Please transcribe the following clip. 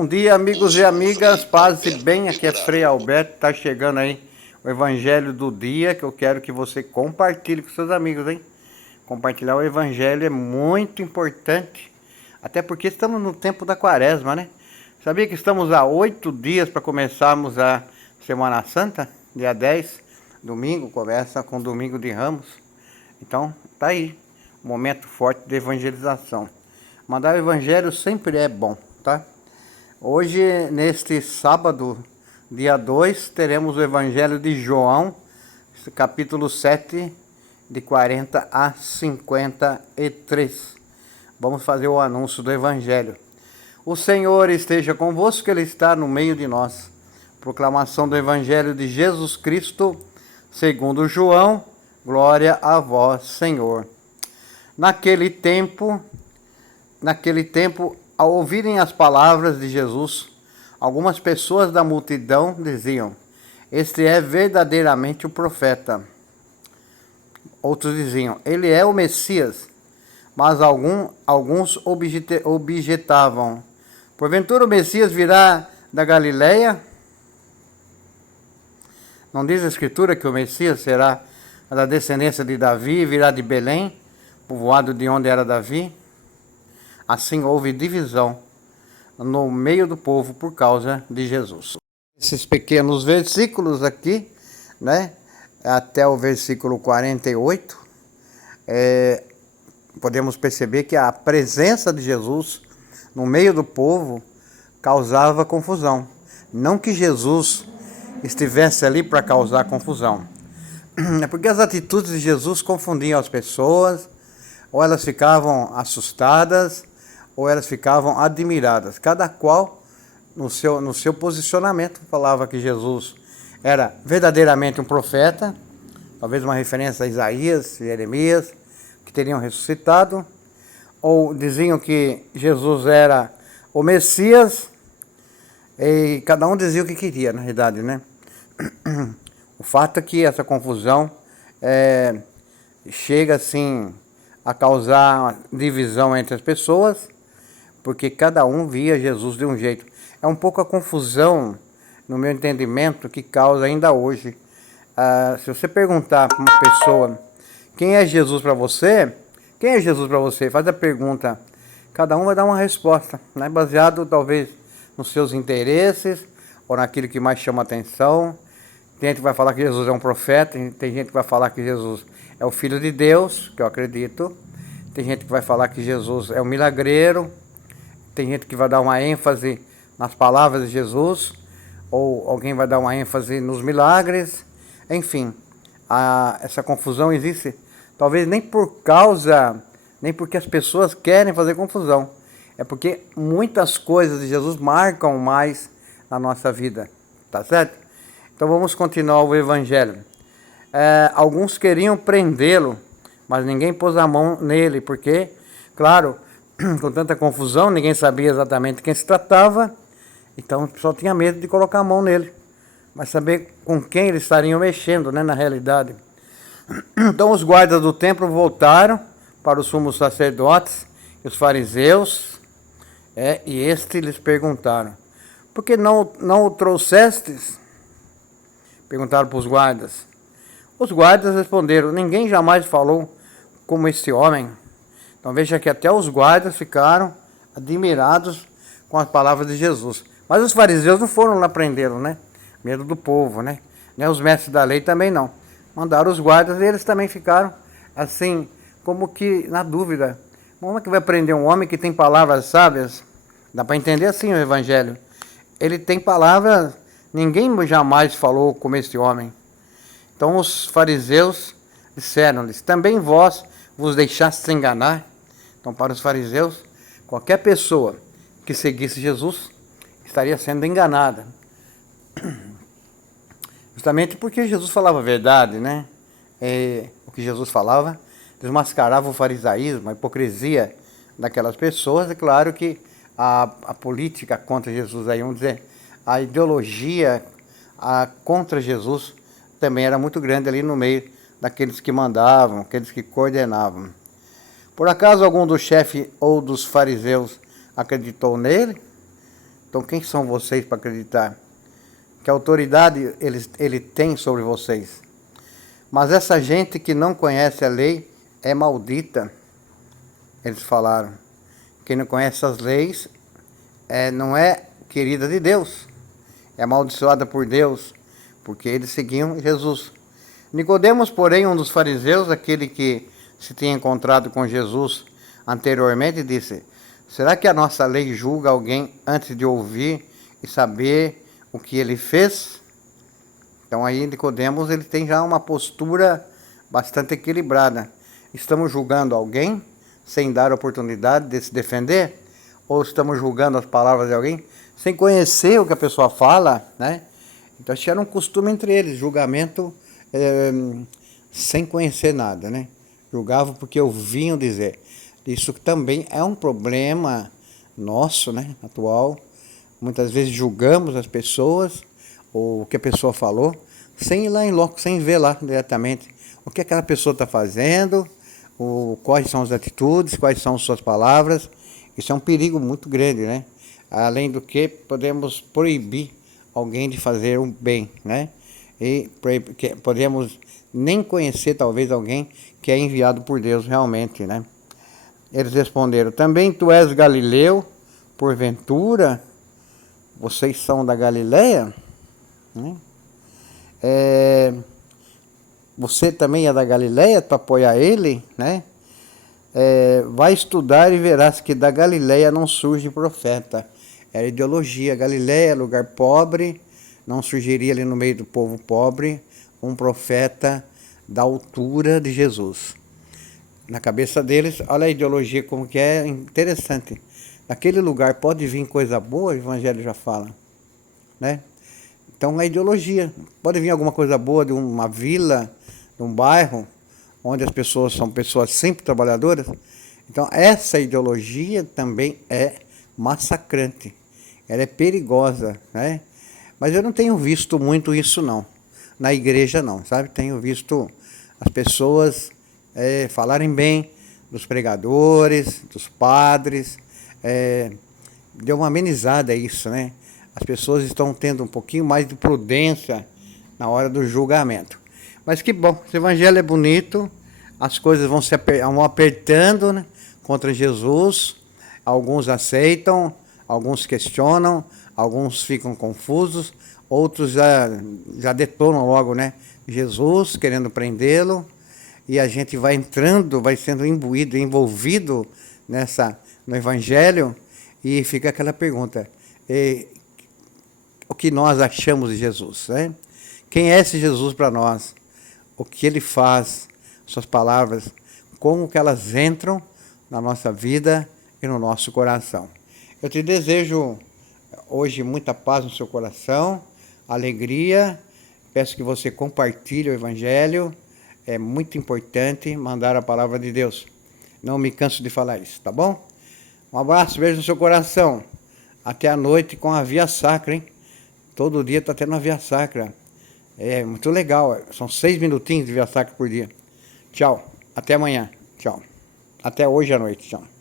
Bom dia, amigos e amigas, paz e bem, aqui é Frei Alberto, tá chegando aí o Evangelho do dia, que eu quero que você compartilhe com seus amigos, hein? Compartilhar o Evangelho é muito importante, até porque estamos no tempo da Quaresma, né? Sabia que estamos a 8 dias para começarmos a Semana Santa? Dia 10, domingo, começa com Domingo de Ramos. Então, tá aí, um momento forte de evangelização. Mandar o Evangelho sempre é bom, tá? Hoje, neste sábado, dia 2, teremos o Evangelho de João, capítulo 7, de 40 a 53. Vamos fazer o anúncio do Evangelho. O Senhor esteja convosco, Ele está no meio de nós. Proclamação do Evangelho de Jesus Cristo, segundo João, glória a vós, Senhor. Naquele tempo, ao ouvirem as palavras de Jesus, algumas pessoas da multidão diziam: este é verdadeiramente o profeta. Outros diziam: ele é o Messias. Mas alguns objetavam: porventura o Messias virá da Galileia? Não diz a Escritura que o Messias será da descendência de Davi, virá de Belém, povoado de onde era Davi? Assim houve divisão no meio do povo por causa de Jesus. Esses pequenos versículos aqui, né, até o versículo 48, podemos perceber que a presença de Jesus no meio do povo causava confusão. Não que Jesus estivesse ali para causar confusão. É porque as atitudes de Jesus confundiam as pessoas, ou elas ficavam assustadas, ou elas ficavam admiradas. Cada qual, no seu posicionamento, falava que Jesus era verdadeiramente um profeta, talvez uma referência a Isaías e Jeremias, que teriam ressuscitado, ou diziam que Jesus era o Messias, e cada um dizia o que queria, na verdade, né? O fato é que essa confusão chega, assim, a causar divisão entre as pessoas, porque cada um via Jesus de um jeito. É um pouco a confusão, no meu entendimento, que causa ainda hoje. Se você perguntar para uma pessoa quem é Jesus para você, quem é Jesus para você? Faz a pergunta, cada um vai dar uma resposta, né? Baseado talvez nos seus interesses ou naquilo que mais chama atenção. Tem gente que vai falar que Jesus é um profeta, tem gente que vai falar que Jesus é o Filho de Deus, que eu acredito. Tem gente que vai falar que Jesus é um milagreiro. Tem gente que vai dar uma ênfase nas palavras de Jesus, ou alguém vai dar uma ênfase nos milagres. Enfim, essa confusão existe, talvez nem porque as pessoas querem fazer confusão. É porque muitas coisas de Jesus marcam mais na nossa vida, tá certo? Então vamos continuar o Evangelho. Alguns queriam prendê-lo, mas ninguém pôs a mão nele, porque, claro, com tanta confusão, ninguém sabia exatamente quem se tratava, então o pessoal tinha medo de colocar a mão nele, mas saber com quem eles estariam mexendo, né, na realidade. Então os guardas do templo voltaram para os sumos sacerdotes e os fariseus, e estes lhes perguntaram: por que não o trouxestes? Perguntaram para os guardas. Os guardas responderam: ninguém jamais falou como esse homem. Então veja que até os guardas ficaram admirados com as palavras de Jesus. Mas os fariseus não foram lá prendê-lo, né? Medo do povo, né? Nem os mestres da lei também não. Mandaram os guardas e eles também ficaram assim, como que na dúvida. Como é que vai prender um homem que tem palavras sábias? Dá para entender assim o Evangelho. Ele tem palavras, ninguém jamais falou como esse homem. Então os fariseus disseram-lhes: também vós vos deixastes enganar? Então, para os fariseus, qualquer pessoa que seguisse Jesus estaria sendo enganada. Justamente porque Jesus falava a verdade, né? O que Jesus falava desmascarava o farisaísmo, a hipocrisia daquelas pessoas. É claro que a política contra Jesus, aí, vamos dizer, a ideologia contra Jesus também era muito grande ali no meio daqueles que mandavam, aqueles que coordenavam. Por acaso algum do chefe ou dos fariseus acreditou nele? Então quem são vocês para acreditar? Que autoridade ele tem sobre vocês? Mas essa gente que não conhece a lei é maldita. Eles falaram. Quem não conhece as leis não é querida de Deus. É amaldiçoada por Deus, porque eles seguiam Jesus. Nicodemos, porém, um dos fariseus, aquele que se tinha encontrado com Jesus anteriormente, disse: será que a nossa lei julga alguém antes de ouvir e saber o que ele fez? Então aí Nicodemos, ele tem já uma postura bastante equilibrada. Estamos julgando alguém sem dar oportunidade de se defender? Ou estamos julgando as palavras de alguém sem conhecer o que a pessoa fala, né? Então acho que era um costume entre eles, julgamento sem conhecer nada, né? Julgavam porque ouviam dizer. Isso também é um problema nosso, né, atual. Muitas vezes julgamos as pessoas, ou o que a pessoa falou, sem ir lá em loco, sem ver lá diretamente o que aquela pessoa está fazendo, quais são as atitudes, quais são as suas palavras. Isso é um perigo muito grande, né? Além do que, podemos proibir alguém de fazer um bem, né? E podemos nem conhecer, talvez, alguém que é enviado por Deus realmente, né? Eles responderam: também tu és Galileu, porventura? Vocês são da Galileia? Né? Você também é da Galileia para apoiar ele, né? Vai estudar e verás que da Galileia não surge profeta. Era ideologia. Galileia, lugar pobre, não surgiria ali no meio do povo pobre um profeta da altura de Jesus. Na cabeça deles, olha a ideologia como que é interessante. Naquele lugar pode vir coisa boa, o Evangelho já fala, né? Então a ideologia, pode vir alguma coisa boa de uma vila, de um bairro, onde as pessoas são pessoas sempre trabalhadoras. Então essa ideologia também é massacrante, ela é perigosa, né? Mas eu não tenho visto muito isso não, na igreja não, sabe? Tenho visto as pessoas falarem bem dos pregadores, dos padres, deu uma amenizada isso, né? As pessoas estão tendo um pouquinho mais de prudência na hora do julgamento. Mas que bom, esse evangelho é bonito, as coisas vão apertando, né, contra Jesus, alguns aceitam, alguns questionam, alguns ficam confusos, outros já detonam logo, né, Jesus, querendo prendê-lo, e a gente vai entrando, vai sendo imbuído, envolvido no evangelho, e fica aquela pergunta: o que nós achamos de Jesus, né? Quem é esse Jesus para nós? O que ele faz, suas palavras, como que elas entram na nossa vida e no nosso coração. Eu te desejo hoje muita paz no seu coração, alegria. Peço que você compartilhe o evangelho. É muito importante mandar a palavra de Deus. Não me canso de falar isso, tá bom? Um abraço, beijo no seu coração. Até a noite com a Via Sacra, hein? Todo dia está tendo a Via Sacra. É muito legal. São 6 minutinhos de Via Sacra por dia. Tchau. Até amanhã. Tchau. Até hoje à noite. Tchau.